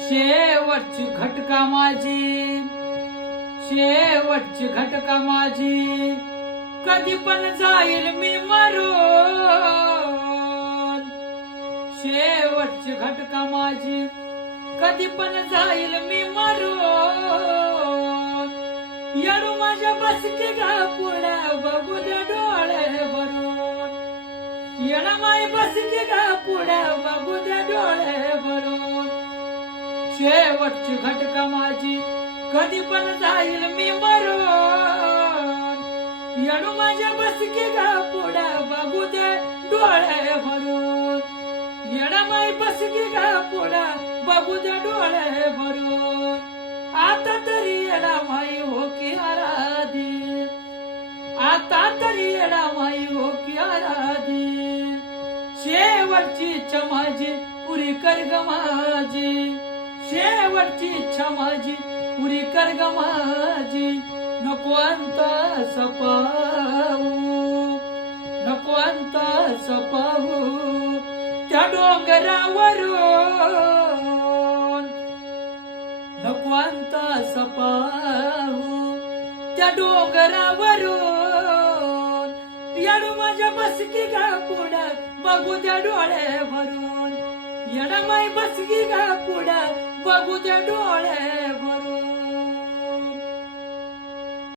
शेवटची घटका माझी, शेवटची घटका माझी, कधी पण जाईल मी मरून. शेवटची घटका माझी, कधी पण जाईल मी मरून. येडू माझ्या बसके गा पुढे बघू दे डोळे भरून. येडा माय बसके गा पुढे बघू दे डोळे भरून. शेवटची घटका माझी, कधी पण जाईल मी मरून. येडू माझ्या बसके गा पुढे बघू दे डोळे भरून. येडा माय बसके गा पुढे बघू दे डोळे भरून. आता तरी येडा माई हो की आराधी, आता तरी येडा माई हो की आराधी. शेवटची इच्छा माझी पुरी कर ग माझी, शेवटची इच्छा माझी पुरी कर ग माझी. नको अंत सपाहू, नको अंत सपाहू त्या डोंगरावरून. नको अंत सपाहू त्या डोंगरावरून. येडू माझ्या बसकी गा पुढे बघू द्या डोळे भरून. येडा माय बसकी गा पुढे बघू द्या डोळे भरून.